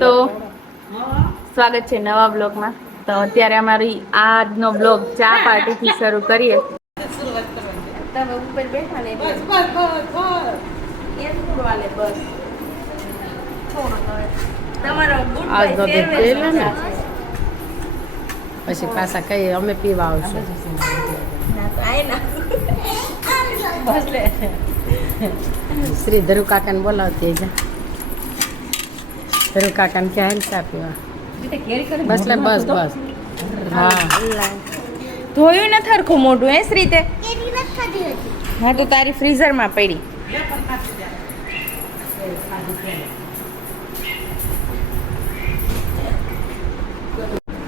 તો સ્વાગત છે નવા બ્લોગમાં. તો અત્યારે અમારી આજનો બ્લોગ ચા પાર્ટીથી શરૂ કરીએ. તમે ઉપર બેઠા ને? બસ તમારો ને. પછી પાછા કહીએ અમે પીવા આવશું. ના તો આય ના. બસ લે શ્રી ધરુ કાકાને બોલાવતી જા ધરુ કાકાને કે હાલ ચા પીવા બસ લે બસ બસ. હા. ધોયું ને થરખું મોઢું એસ રીતે? હા તો તારી ફ્રીઝરમાં પડી.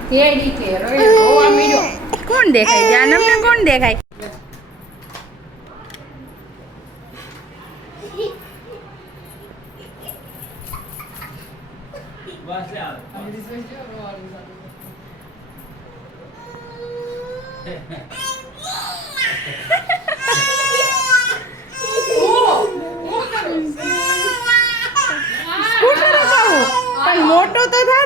કેડી કે રોય ગોવા મીડ્યો કોણ દેખાય? જાનમ ને કોણ દેખાય સ્કૂટર અપાવું પણ મોટો તો થા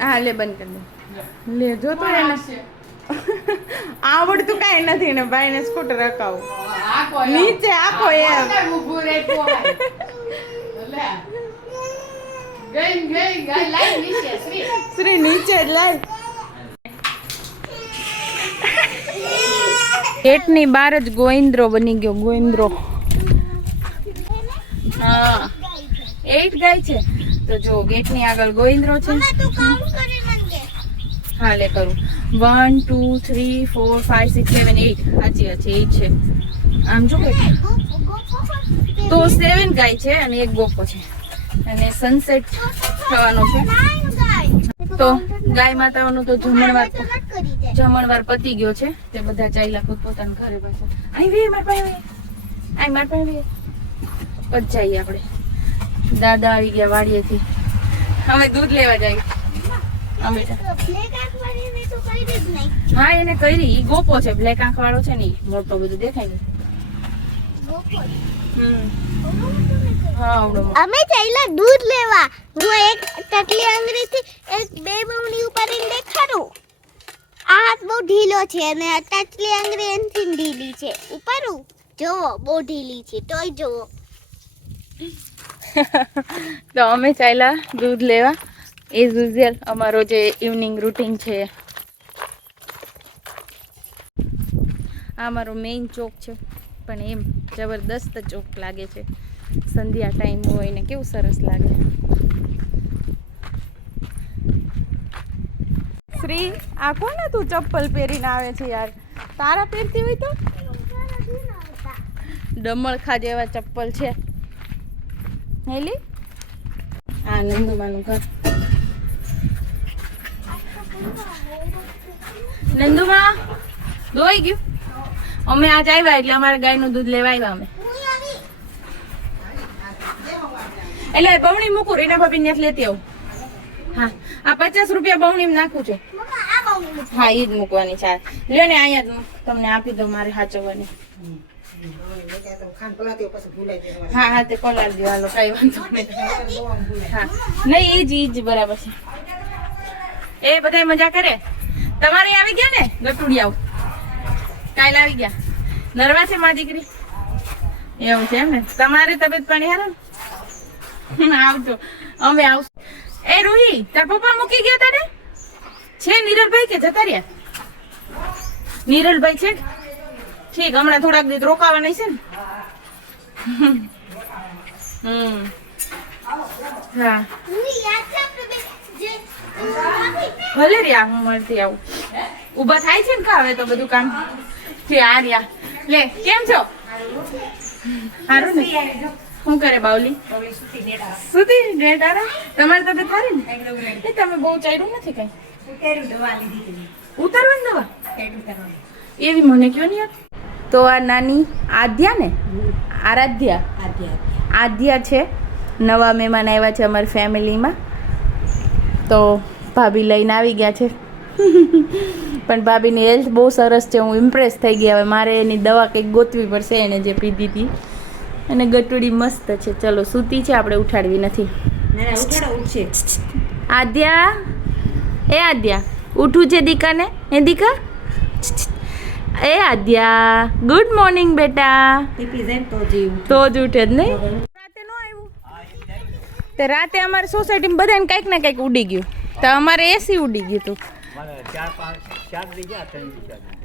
હા લે બંધ કરી તો એને આવડતું કાંઈ નથી ને ભાઈને સ્કૂટર રખાવું. નીચે આપો એમ. શ્રી. નીચે જ લાય ગેટની બહાર જ ગોવિંદ્રો બની ગયો ગોવિંદ્રો. હા. એટ ગાય છે. તો જો ગેટની આગળ ગોવિંદ્રો છે. હા લે કરું. One two three four five six seven eight સાચી વાત છે એટ છે. આમ જો. તો સેવન ગાય છે અને એક ગોપો છે. અને સનસેટ થવાનો છે. તો ગાય માતાઓનું તો જમણવાર જમણવાર પતી ગયો છે. તે બધા ચાલ્યા પોતપોતાના ઘરે પાછા. આઈ વે, માર પાસે આઈ માર પાસે પછી જઈએ આપણે. દાદા આવી ગયા વાડીએથી. અમે દૂધ લેવા જઈએ હા, એને કરી. ગોપો છે બ્લેક આંખ વાળો છે ને મોટો બધું દેખાય ને. અમે ચાલ્યા દૂધ લેવા. હું એક ટકલી આંગળીથી એક બે બમણી ઉપાડીને દેખાડું. આ હાથ બહુ ઢીલો છે અને આ ટચલી આંગળી એનથી ઢીલી છે. ઉપાડું જોવો બહુ ઢીલી છે. તોય જોવો તો અમે ચાલ્યા દૂધ લેવા. એઝ યુઝ્યુઅલ અમારો જે ઇવનિંગ રૂટીન છે. આ અમારો મેઇન ચોક છે. પણ એમ જબરદસ્ત ચોક લાગે છે. સંધ્યા ટાઈમ હોય ને કેવું સરસ લાગે. શ્રી આ કોને તું ચપ્પલ પહેરીને આવે છે યાર? તારા પહેરતી હોય તો? ડમળખા જેવા ચપ્પલ છે. હેલી? આ નંદુમાનું ઘર. નંદુમા? ધોઈ ગયું? અમે આજ આવ્યા એટલે અમારે ગાયનું દૂધ લેવા આવ્યા અમે. એટલે બમણી મૂકું, રીના ભાભી ને લેતી આવું. હા, આ પચાસ રૂપિયા બમણી નાખું છું. હા એ જ મૂકવાની છે. લ્યો ને અહીંયા જ તમને આપી દો મારે સાચવવાની હા હા, તે પલાળી દેવાનો કઈ વાંધો નહીં. હા. નહીં એ જ એ જ બરાબર છે. એ બધા મજા કરે? તમારે આવી ગયા ને? ગટુડિયાઓ. કાલે આવી ગયા. નરવા છે મારી દીકરી? એવું છે એમ ને? તમારી તબિયત પાણી હારે? આવજો. અમે આવશું. એ રૂહી, તાર પપ્પા મૂકી ગયા તારે? છે નીરલભાઈ કે જતા રહ્યા? નીરલભાઈ છે? ઠીક, હમણાં થોડાક દિવસ રોકાવાના છે ને? હમ. હા. ભલે હું મળતી આવું. ઊભા થાય છે ને કા હવે તો બધું કામ? છે આર્યા. લે કેમ છો? સારું ને? શું કરે બાવલી? સુતી ડેટ આરા તમારી તબિયત સારી ને? એ તમે બહુ ચાર્યું નથી કઈ? ઉતારવાની દવા? એવી મને કયો ને યાર તો આ નાની આદ્યા ને? આરાધ્યા. આદ્યા. છે. નવા મહેમાન આવ્યા છે અમારી ફેમિલીમાં તો ભાભી લઈને આવી ગયા છે. પણ ભાભીની હેલ્થ બહુ સરસ છે. હું ઇમ્પ્રેસ થઈ ગઈ. હવે મારે એની દવા કંઈક ગોતવી પડશે એને જે પીધી હતી અને ગટુડી મસ્ત છે. ચલો સૂતી છે. આપણે ઉઠાડવી નથી. આદ્યા? એ આદ્યા. ઉઠું છે દીકાને? એ દીકા? એ આદ્યા. ગુડ મોર્નિંગ બેટા. તો જ ઉઠે. જ નહીં? રાતે નો આવ્યું. તે રાતે અમારી સોસાયટીમાં બધાને કંઈક ને કંઈક ઉડી ગયું. તો અમારે એસી ઉડી ગયું હતું.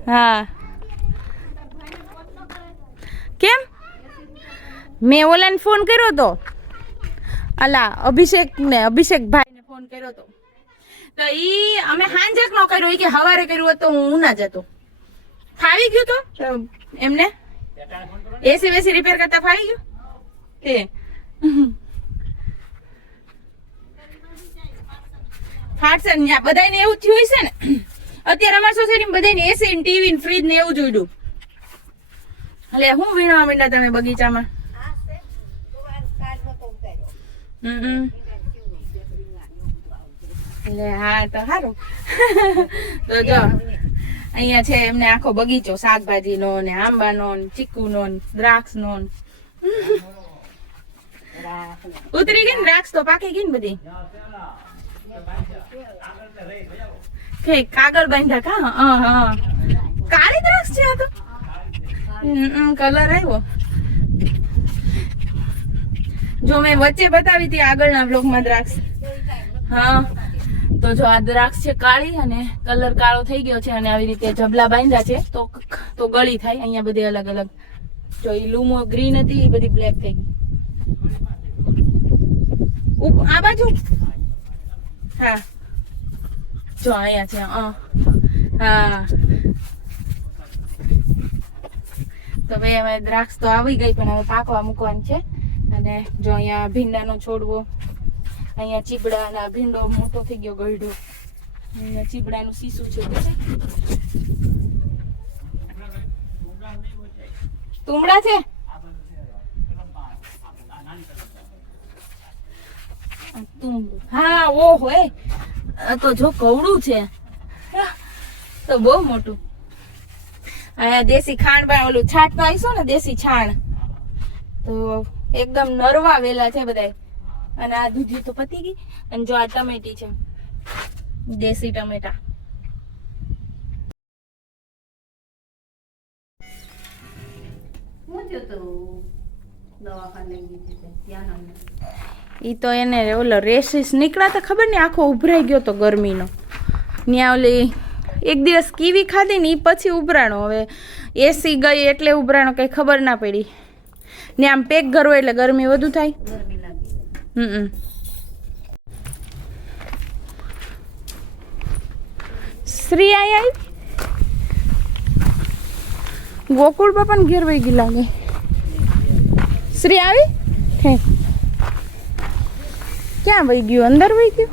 હા. કેમ? મેં ઓલાને ફોન કર્યો તો. અલા અભિષેક ને અભિષેક ભાઈને ફોન કર્યો તો. તો ઈ અમે હાંજક નો કર્યો કે હવારે કર્યું હોત તો હું ના જતો ફાવી ગયું તો? તો એમને એસી વેસી રિપેર કરતા ફાવી ગયું? તે ફાટશે ને બધાને એવું થયું છે ને? અત્યારે અમારી સોસાયટીમાં બધાને એસી ને ટીવી ને ફ્રીજ ને એવું જોયું એટલે હું વીણવા માંડ્યા તમે બગીચામાં? એટલે હા તો સારું તો જો અહીંયા છે એમને આખો બગીચો શાકભાજીનો ને આંબાનો ને ચીકુનો ને દ્રાક્ષનો ને. ઉતરી ગઈ ને દ્રાક્ષ તો પાકી ગઈ ને બધી? કે કાગળ બાંધ્યા કા? હા હા. કાળી દ્રાક્ષ છે આ તો. કલર આવ્યો. જો મેં વચ્ચે બતાવી હતી આગળના બ્લોગમાં દ્રાક્ષ. હા. તો જો આ દ્રાક્ષ છે કાળી અને કલર કાળો થઈ ગયો છે અને આવી રીતે જબલા બાંધ્યા છે. તો તો ગળી થાય. અહીંયા બધી અલગ અલગ. જો ઈ લૂમો ગ્રીન હતી એ બધી બ્લેક થઈ ગઈ. આ બાજુ. હા. જો અહીંયા છે. હા. તો ભાઈ, હવે દ્રાક્ષ તો આવી ગઈ, પણ હવે પાકવા મૂકવાની છે. અને જો અહીંયા ભીંડાનો છોડવો, અહીંયા ચીબડા અને ભીંડો મોટો થઈ ગયો ગળઢો અહીંયા ચીબડાનું સીસું છે તુમડા છે આ તુંબડું. હા ઓહો એ આ તો જો કવડું છે. તો બહુ મોટું. અહીંયા દેશી ખાંડ પણ ઓલું છાંટતા આવીશું ને, દેશી છાણ. તો એકદમ નરવા વેલા છે બધા અને આ દૂધી તો પતી ગઈ. અને જો આ ટમેટી છે. દેશી ટમેટા. ઈ તો એને ઓલો રેસીસ નીકળ્યા તો ખબર ને આખો ઉભરાઈ ગયો તો ગરમીનો. ત્યાં ઓલી એક દિવસ કીવી ખાધી ને એ પછી ઉભરાણો. હવે એસી ગઈ એટલે ઉભરાણો કંઈ ખબર ના પડી. ને આમ પેક કરવો એટલે ગરમી વધુ થાય. હમ શ્રી આઈ આવી ગોકુળ બાપાને ઘેર વહી ગઈ લાગે. શ્રી આવી? ક્યાં વહી ગયું? અંદર વહી ગયું?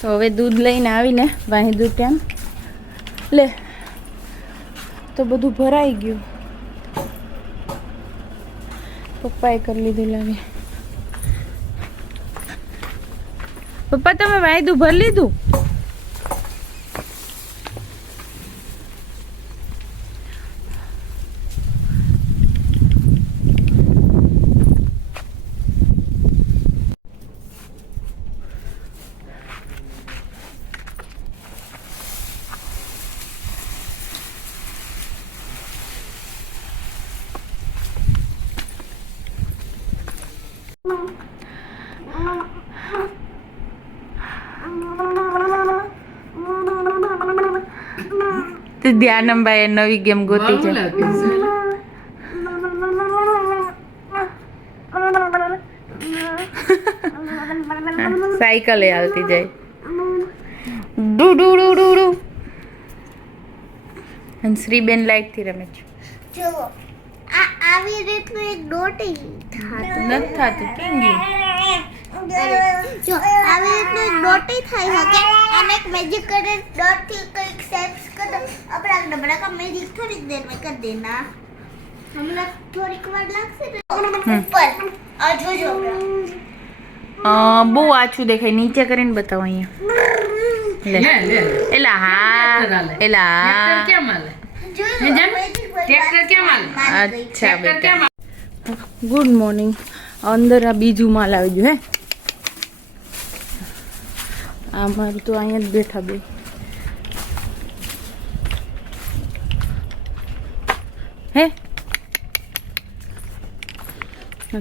તો હવે દૂધ લઈને આવીને વાહી દૂધ કેમ લે, તો બધું ભરાઈ ગયું. પપ્પાએ કરી લીધું લાગે પપ્પા તમે વાયદું ભરી લીધું? તો ધ્યાનંબાએ નવી ગેમ ગોતી છે. સાયકલ એ હાલતી જાય. ડુ ડુ ડુ ડુ ડુ. અને શ્રીબેન લાઈટથી રમે છે. જુઓ આ આવી રીતનું એક દોટી. થાતું નથી થતું કેમ ગયું? જો આવી રીતનું ડોટી થઈ શકે અને એક મેજિક કરીને ડોટથી કંઈક શેપ્સ કરો આપણે આગળ બરાબર મેજિક થોડીક દેરમાં કરી દેના. હમણાં થોડીક વાર લાગશે ઉપર. આ જોજો બહુ આછું દેખાય. નીચે કરીને બતાવો અહીંયા. એલા હા. એલા અચ્છા બેટા. Good morning. અંદર આ બીજું માલ આવી ગયું હે? આ મારી તો અહીંયા જ બેઠા બે. હે?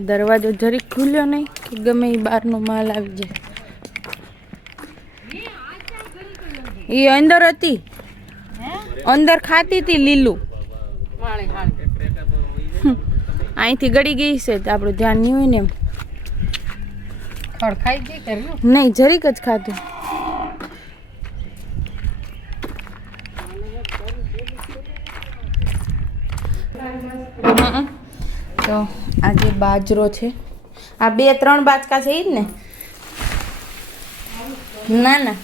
દરવાજો જરીક ખુલ્યો નહીં કે ગમે એ બહારનો માલ આવી જાય. એ અંદર હતી. અંદર ખાતી હતી લીલું. અહીંથી ગળી ગઈ છે તો આપણું ધ્યાન નહીં હોય ને એમ. ખાઈ ગઈ નહીં જરીક જ ખાધું હમ. તો આજે બાજરો છે. આ બે ત્રણ બાચકા છે એ જ ને? ના ના.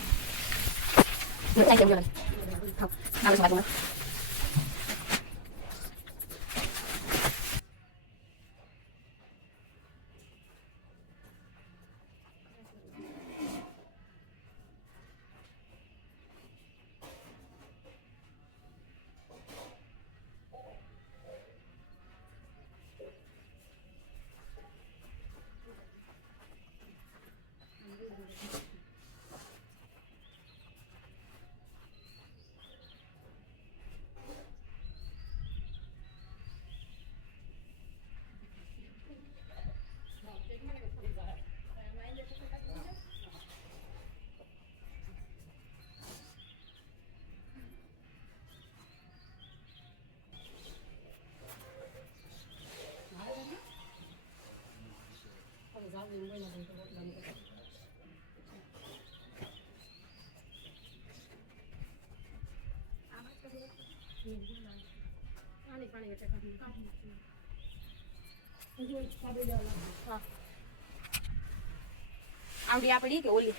આવડી આપડી કે ઓલી?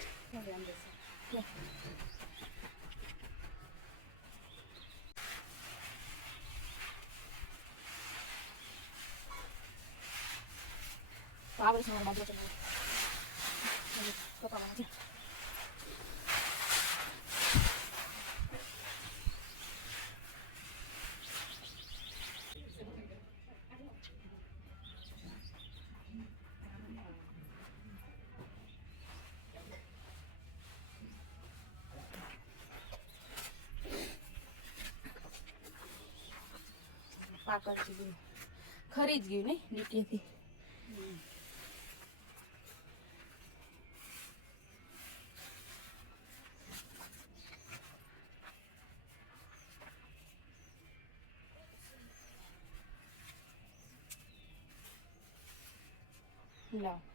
આવડે છે મારા બાજુ છે પાકડ ગયું. ખરી જ ગયું નહીં? નીચેથી. લાવ